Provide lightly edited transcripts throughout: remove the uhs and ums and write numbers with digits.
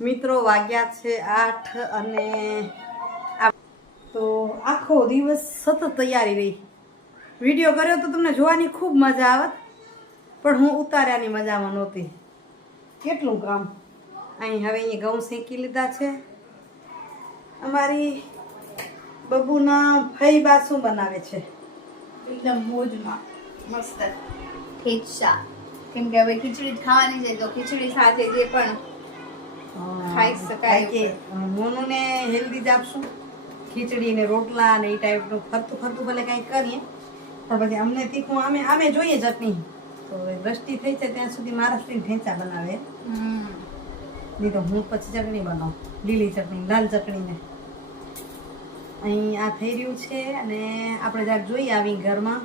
મિત્રો વાગ્યા છે 8 અને તો આખો દિવસ સતત તૈયારી રહી. વિડીયો કર્યો તો તમને જોવાની ખૂબ મજા આવત, પણ હું ઉતાર્યાની મજામાં નહોતી. કેટલું કામ. અહીં હવે અહીં ઘઉં શેકી લીધા છે. અમારી બબુના ભાઈ બા શું બનાવે છે? એકદમ મોજમાં મસ્ત ઠેચા. કેમ કે હવે ખીચડી ખાવાની છે તો ખીચડી સાથે જે પણ ખાઈ શકાય કે મોનુને હેલ્ધી જ આપશું. ખીચડી ને રોટલા ને એ ટાઈપનું ફરતું ફરતું ભલે કંઈક કરીએ તો પછી અમને તીખું અમે જોઈએ ચટણી. તો દ્રષ્ટિ થઈ છે ત્યાં સુધી મહારાષ્ટ્રની ઠેચા બનાવે, નહીં તો હું પછી ચટણી બનાવું, લીલી ચટણી, લાલ ચટણીને. અહીં આ થઈ રહ્યું છે અને આપણે જ્યાં જોઈએ આવી ઘરમાં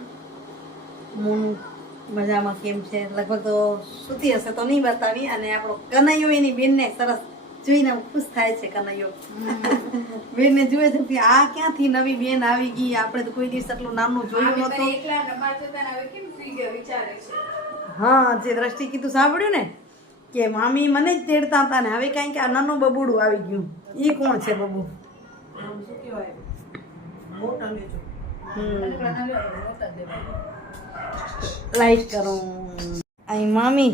મોનું મજામાં કેમ છે. લગભગ તો સૂતી હશે તો નહીં બતાવી. અને આપણો કનૈયો એની બેનને સરસ જોઈને ખુશ થાય છે. કનૈયો બેનને જુએ છે કે આ ક્યાંથી નવી બેન આવી ગઈ, આપણે તો કોઈ દિવસ એટલું નાનું જોયું નહોતું. હા, જે દ્રષ્ટિ કીધું સાંભળ્યું ને કે મામી મને જ તેડતા હતા ને હવે કાંઈ કે આ નાનું બબુડું આવી ગયું. એ કોણ છે બબુ? લાઈટ કરું. અહીં મામી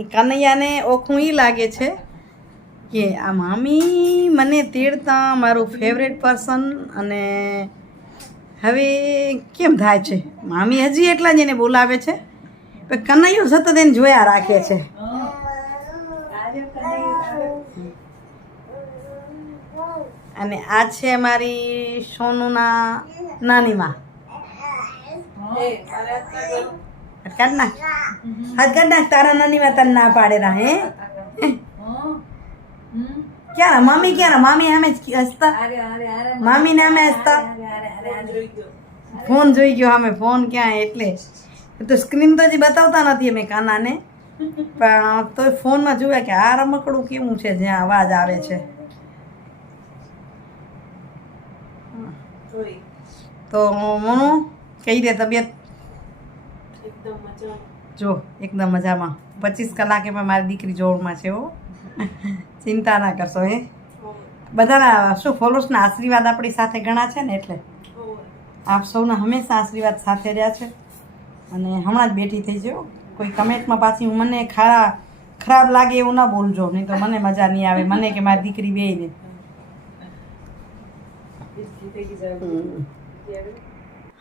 એ કનૈયાને ઓખું એ લાગે છે કે આ મામી મને તેડતા મારું ફેવરેટ પર્સન. અને હવે કેમ થાય છે, મામી હજી એટલા જ એને બોલાવે છે પણ કનૈયો સતત એને જોયા રાખે છે. અને આ છે અમારી સોનુના નાની માં. કાઢ નાખ, હાથ કાઢ નાખ. તારા નાની માં તને ના પાડે ના હે? ક્યાં મામી? ક્યાં મામી? અમે હસતા, મામી ને અમે હસતા. ફોન જોઈ ગયો અમે. ફોન ક્યાં? એટલે તો સ્ક્રીન તો હજી બતાવતા નથી અમે કાનાને, પણ તો ફોનમાં જોયા કે આ રમકડું કેવું છે જ્યાં અવાજ આવે છે. તો મોનુ કઈ દે તબિયત? જો એકદમ મજામાં. 25 કલાકે પણ મારી દીકરી જોડમાં છે. હો, ચિંતા ના કરશો. હે, બધાના શું ફોલોઅર્સના આશીર્વાદ આપણી સાથે ઘણા છે ને, એટલે આપ સૌના હંમેશા આશીર્વાદ સાથે રહ્યા છે. અને હમણાં જ બેઠી થઈ જાઓ. કોઈ કમેન્ટમાં પાછી મને ખરાબ લાગે એવું ના બોલજો, નહીં તો મને મજા નહીં આવે. મને કે મારી દીકરી બેયને.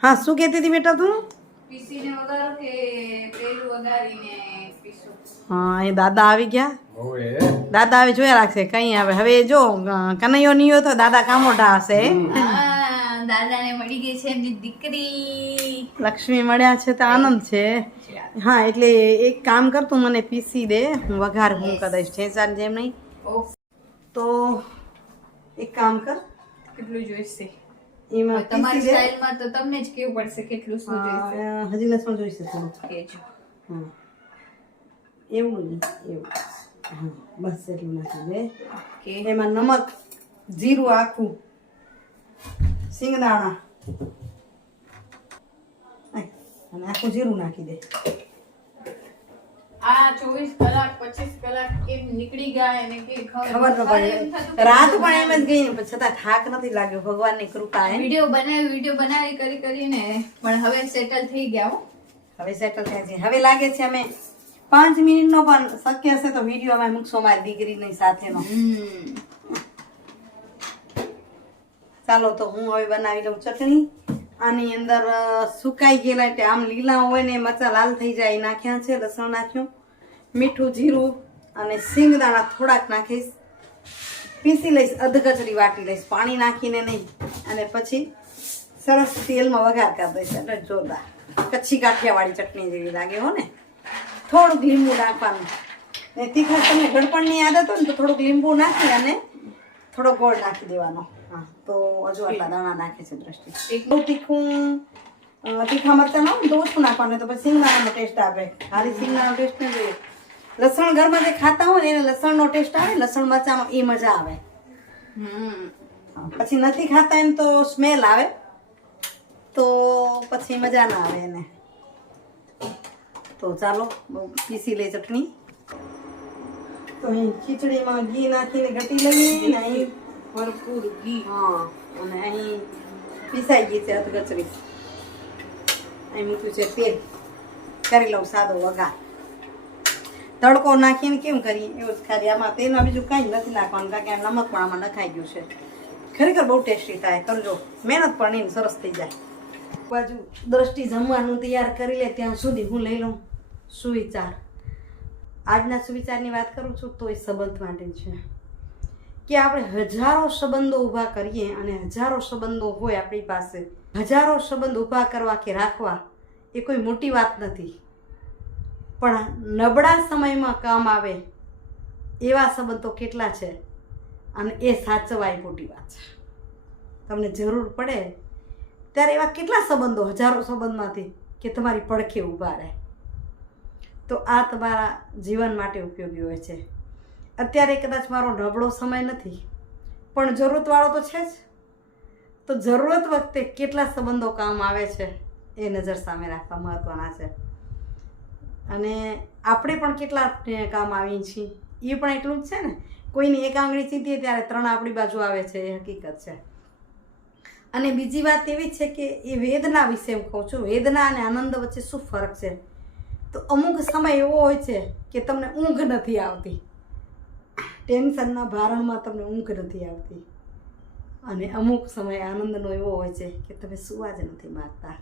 હા, શું કહેતી હતી બેટા તું? પીસીને વગાડો કે પેલું વગાડીને પીસો? હા, એ દાદા આવી ગયા. દાદા હવે જોયા રાખશે કઈ આવે. હવે જો કનૈયો નહીં હોય તો દાદા કામોટા હશે. દાદાને મળી ગઈ છે એમની દીકરી લક્ષ્મી મળ્યા છે તો આનંદ છે. હા, એટલે એક કામ કર, તું મને પીસી દે, હું વઘાર હું કદાચ ઠેસાન જેમ નહીં. તો એક કામ કર. કેટલું જોઈશે એમાં તમારી સ્ટાઈલમાં? તો તમને જ કેવું પડશે કેટલું શું જોઈશે. હજી લસણ જોઈશે થોડું. કેજો. હા, એવું નહીં, એવું. હા, બસ એટલું નાખી દે. એમાં નમક, જીરું આખું, સિંગદાણા અને આખું જીરું નાખી દે. આ 24 કલાક 25 કલાક કેમ નીકળી ગયા એને કે ખબર ન પડે. રાત પણ એમ જ ગઈ ને છતાં થાક નથી લાગ્યો. ભગવાનની કૃપા. વિડીયો બનાવી કરીને પણ હવે સેટલ થઈ ગયા. હો, હવે સેટલ થયા છે. હવે લાગે છે અમે 5 મિનિટનો પણ શક્ય હશે તો વિડીયો અમે મૂકશો મારી દીકરીની સાથેનો. ચાલો, તો હું હવે બનાવી લઉં ચટણી. આની અંદર સુકાઈ ગયેલા એટલે આમ લીલા હોય ને મરચા લાલ થઈ જાય નાખ્યા છે. લસણ નાખ્યું, મીઠું, જીરું અને સિંગદાણા થોડાક નાખીશ. પીસી લઈશ, અધકચરી વાટી લઈશ, પાણી નાખીને નહીં. અને પછી સરસ તેલમાં વઘાર કરી દઈશ. એટલે જોરદાર કચ્છી કાઠિયાવાડી ચટણી જેવી લાગે. હો ને, થોડુંક લીંબુ નાખવાનું. ને તીખાશ તમને ગળપણની આદત હોય ને તો થોડુંક લીંબુ નાખી અને થોડો ગોળ નાખી દેવાનો. હા, તો હજુ આટલા દાણા નાખે છે દ્રષ્ટિ. એકદમ તીખા મરચાં ના હોય તો ઓછું નાખવાનું, તો પછી સિંગદાણાનો ટેસ્ટ આવે. ખાલી સિંગદાણાનો ટેસ્ટ નહીં જોઈએ. લસણ ઘરમાં જે ખાતા હોય ને એને લસણનો ટેસ્ટ આવે, લસણ મરચાંનો એ મજા આવે. પછી નથી ખાતા એમ તો સ્મેલ આવે, તો પછી મજા ના આવે એને. તો ચાલો પીસી લે ચટણી. તો અહીં ખીચડીમાં ઘી નાખીને ઘટી લઈએ ને અહીં ભરપૂર ઘી. હા અને અહીં પીસાઈ ગઈ છે અધકચરી. અહીં મૂક્યું છે તેલ. કરી લઉં સાદો વઘાર. તડકો નાખીને કેમ કરીએ એવું જ ખાલી આમાં તેલમાં બીજું કાંઈ નથી નાખવાનું કારણ કે આ નમક પણ આમાં નખાઈ ગયું છે. ખરેખર બહુ ટેસ્ટી થાય કરજો મહેનત પણ નહીં સરસ થઈ જાય. બાજુ દ્રષ્ટિ જમવાનું તૈયાર કરી લે ત્યાં સુધી હું લઈ લઉં સુવિચાર. આજના સુવિચારની વાત કરું છું તો એ સંબંધ માટે છે કે આપણે હજારો સંબંધો ઊભા કરીએ અને હજારો સંબંધો હોય આપણી પાસે. હજારો સંબંધ ઊભા કરવા કે રાખવા એ કોઈ મોટી વાત નથી, પણ નબળા સમયમાં કામ આવે એવા સંબંધો કેટલા છે અને એ સાચવા એ મોટી વાત છે. તમને જરૂર પડે ત્યારે એવા કેટલા સંબંધો હજારો સંબંધમાંથી કે તમારી પડખે ઊભા રહે. તો આ તમારા જીવન માટે ઉપયોગી હોય છે. અત્યારે કદાચ મારો નબળો સમય નથી પણ જરૂરતવાળો તો છે જ. તો જરૂરત વખતે કેટલા સંબંધો કામ આવે છે એ નજર સામે રાખવા મહત્ત્વના છે. અને આપણે પણ કેટલા કામ આવીએ છીએ એ પણ એટલું જ છે ને. કોઈની એક આંગળી સીધીએ ત્યારે 3 આપણી બાજુ આવે છે એ હકીકત છે. અને બીજી વાત એવી છે કે એ વેદના વિશે હું કહું છું. વેદના અને આનંદ વચ્ચે શું ફરક છે? તો અમુક સમય એવો હોય છે કે તમને ઊંઘ નથી આવતી, ટેન્શનના ભારણમાં તમને ઊંઘ નથી આવતી. અને અમુક સમય આનંદનો એવો હોય છે કે તમે સૂવા જ નથી માગતા.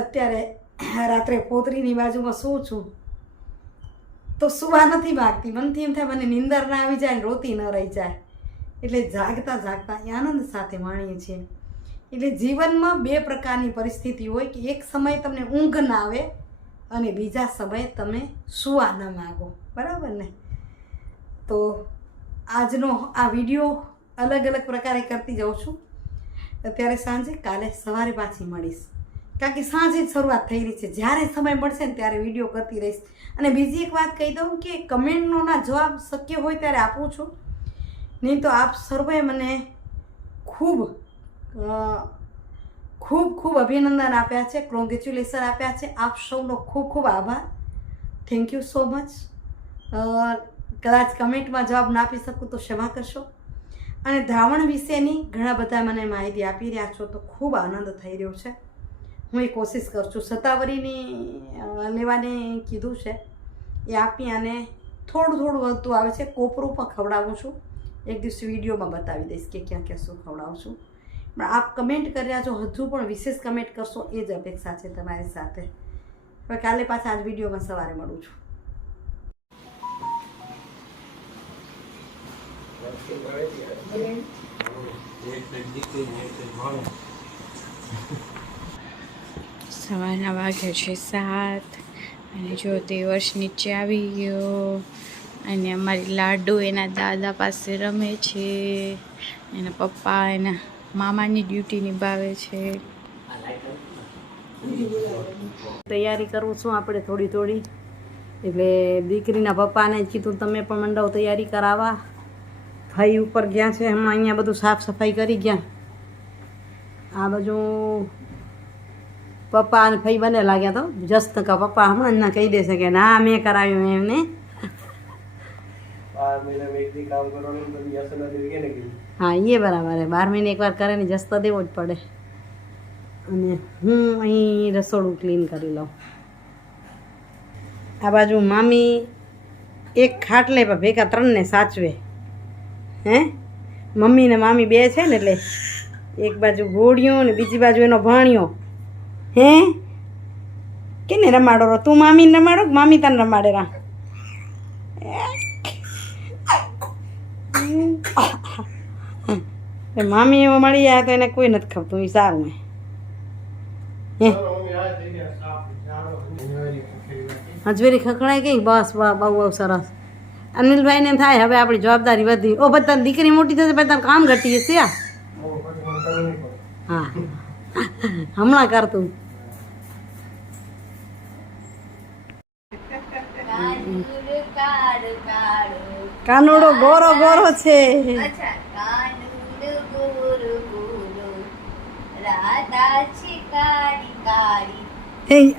અત્યારે રાત્રે પોતરીની બાજુમાં સૂવું છું તો સૂવા નથી માગતી. મનથી એમ થાય મને નીંદર ના આવી જાય, રોતી ન રહી જાય. એટલે જાગતા જાગતા એ આનંદ સાથે માણીએ છીએ. એટલે જીવનમાં 2 પ્રકારની પરિસ્થિતિ હોય કે એક સમય તમને ઊંઘ ના આવે અને બીજા સમયે તમે સૂવા ન માગો. બરાબર ને? તો આજનો આ વિડીયો અલગ અલગ પ્રકારે કરતી જાઉં છું. અત્યારે સાંજે, કાલે સવારે પાછી મળીશ કારણ કે સાંજે જ શરૂઆત થઈ રહી છે. જ્યારે સમય મળશે ને ત્યારે વિડીયો કરતી રહીશ. અને બીજી એક વાત કહી દઉં કે કમેન્ટનોના જવાબ શક્ય હોય ત્યારે આપું છું, નહીં તો આપ સર્વે મને ખૂબ ખૂબ અભિનંદન આપ્યા છે, કોંગ્રેચ્યુલેશન આપ્યા છે. આપ સૌનો ખૂબ ખૂબ આભાર. Thank you so much. કદાચ કમેન્ટમાં જવાબ ના આપી શકું તો ક્ષમા કરશો. અને દ્રાવણ વિશેની ઘણા બધા મને માહિતી આપી રહ્યા છો તો ખૂબ આનંદ થઈ રહ્યો છે. હું એ કોશિશ કરું છું. સત્તાવરીની લેવાને કીધું છે એ આપી અને થોડું વધતું આવે છે. કોપરું પણ ખવડાવું છું. એક દિવસ વિડીયોમાં બતાવી દઈશ કે ક્યાં ક્યાં શું ખવડાવું છું. પણ આપ કમેન્ટ કર્યા છો, હજુ પણ વિશેષ કમેન્ટ કરશો એ જ અપેક્ષા છે તમારી સાથે. હવે કાલે પાછા આજ વિડીયોમાં સવારે મળું છું. સવારના વાગ્યા છે 7 અને જો તે વર્ષ નીચે આવી ગયો અને અમારી લાડુ એના દાદા પાસે રમે છે. એના પપ્પા એના મામાની ડ્યુટી નિભાવે છે. તૈયારી કરું છું આપણે થોડી. એટલે દીકરીના પપ્પાને કીધું તમે પણ મંડળ તૈયારી કરાવવા. ભાઈ ઉપર ગયા છે, હમણાં અહીંયા બધું સાફ સફાઈ કરી ગયા. આ બાજુ પપ્પા અને ભાઈ બંને લાગ્યા તો જસ્ત કા પપ્પા હમણાં જ ના કહી દેશે કે ના મેં કરાવ્યું એમને. હા એ બરાબર. 12 મહિને એકવાર કરે ને જસ્ત દેવો જ પડે. અને હું અહીં રસોડું ક્લીન કરી લઉં. આ બાજુ મામી એક ખાટલે પર ભેગા 3ને સાચવે. હે મમ્મી ને મામી 2 છે ને એટલે એક બાજુ ઘોડિયો ને બીજી બાજુ એનો ભાણિયો. હે કેને રમાડો? તું મામીને રમાડો કે મામી તને રમાડે? મામી એવો મળી જાય તો એને કોઈ નથી ખપતું. એ સારું. હજવેરી ખખડાઈ ગઈ. બસ બહુ સરસ. અનિલભાઈને થાય હવે આપણી જવાબદારી વધી. ઓ બધા દીકરી મોટી થશે બધા કામ ઘટી હશે. હા હમણાં કરતું. કાનુડો ગોરો ગોરો છે.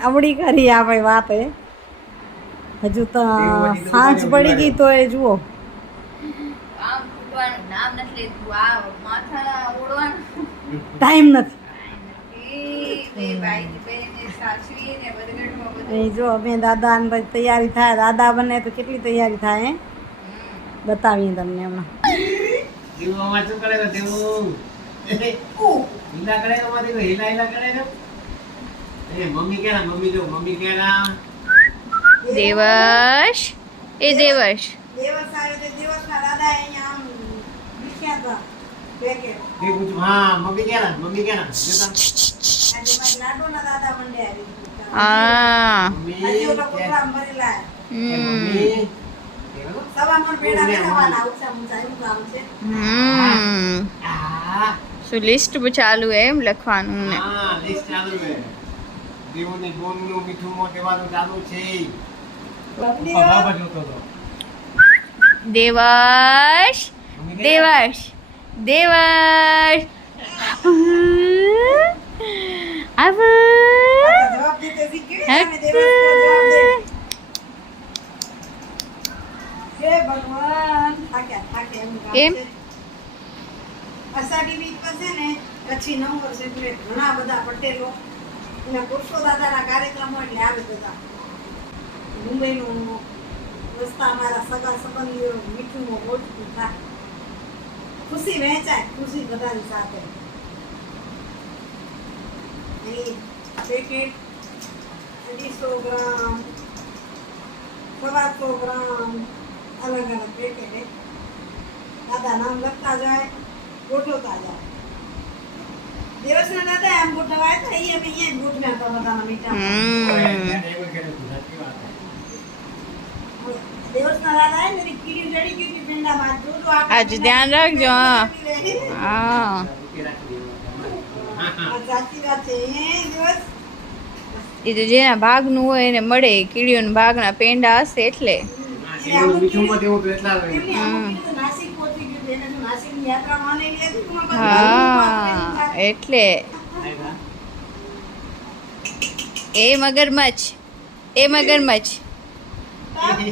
આવડી કરી આ ભાઈ વાત. હે હજુ તો સાંજ પડી ગઈ તો એ જુઓ આમ ફૂટવાનું નામ નથી લેતું આ માથા ઓળવાનું ટાઈમ નથી બે ભાઈ બેને સાચવી ને બધગડમાં બધું એ જો અમે દાદા ને પછી તૈયારી થાય દાદા બને તો કેટલી તૈયારી થાય હે બતાવીએ તમને હમણાં દેવું આમાં શું કરે દેવું હિલા કરે આમાં દેવું હિલા કરે ને એ મમ્મી કેરા મમ્મી જો મમ્મી કેરા દેવશ એ દેવશ દિવસ આવ્યો તે દિવસના દાદા અહીંયા આમ વિખ્યા હતા પેકેટ દેવું જો હા મમ્મી કેરા જોતા આજે મારી લાડોના દાદા મંડે આવી આ હજી ઓલા પ્રોગ્રામ ભરેલા મમ્મી સવા મણ પેડા બનાવવાના ઉચા મુચા એવું કામ છે આ શું લિસ્ટ ચાલુ એમ લખવાનું ને હા લિસ્ટ ચાલુ છે દેવની બોનનું મીઠું મો દેવાનું ચાલુ છે બાબા જોતો તો દેવશ દેવશ દેવશ આવ જવાબ દેતે શીખ્યું અમે દેવસ જવાબ દે હે ભગવાન થાકે એમ કામ કેમ? છે અષાઢી બીજ પર છે ને કચ્છી 9 વર્ષ એટલે ઘણા બધા પટેલો અને પુરુષો દાદાના કાર્યક્રમો એટલે આવે બધા મુંબઈનું રસ્તા અમારા સગા સંબંધીઓ મીઠુંનું ઓળખું થાય ખુશી વહેંચાય ખુશી બધાની સાથે એ પેકેટ 250 ગ્રામ 100 ગ્રામ અલગ અલગ પેકેટ હે દાદા નામ લખતા જાય ગોઠવતા જાય દિવસના દાદા આમ ગોઠવાય તો અહીંયા મેં અહીંયા ગોઠવ્યા હતા બધાના મીઠા દિવસના દાદા હે ને કીડી જડી ગઈ હતી પિંડામાં જોજો આજ ધ્યાન રાખજો હા હા સાચી વાત છે એ દિવસ એ તો જેના ભાગનું હોય એને મળે કીડીઓના ભાગના પેંડા હશે એટલે દેવું મીઠું મો દેવું તો એટલા આવે એમની અમુક કીધું તો નાસિક પહોંચી ગયું તો એને જો નાસિકની યાત્રામાં આને એટલે હતું કે મારા હા એટલે એ મગરમચ્છ પાસે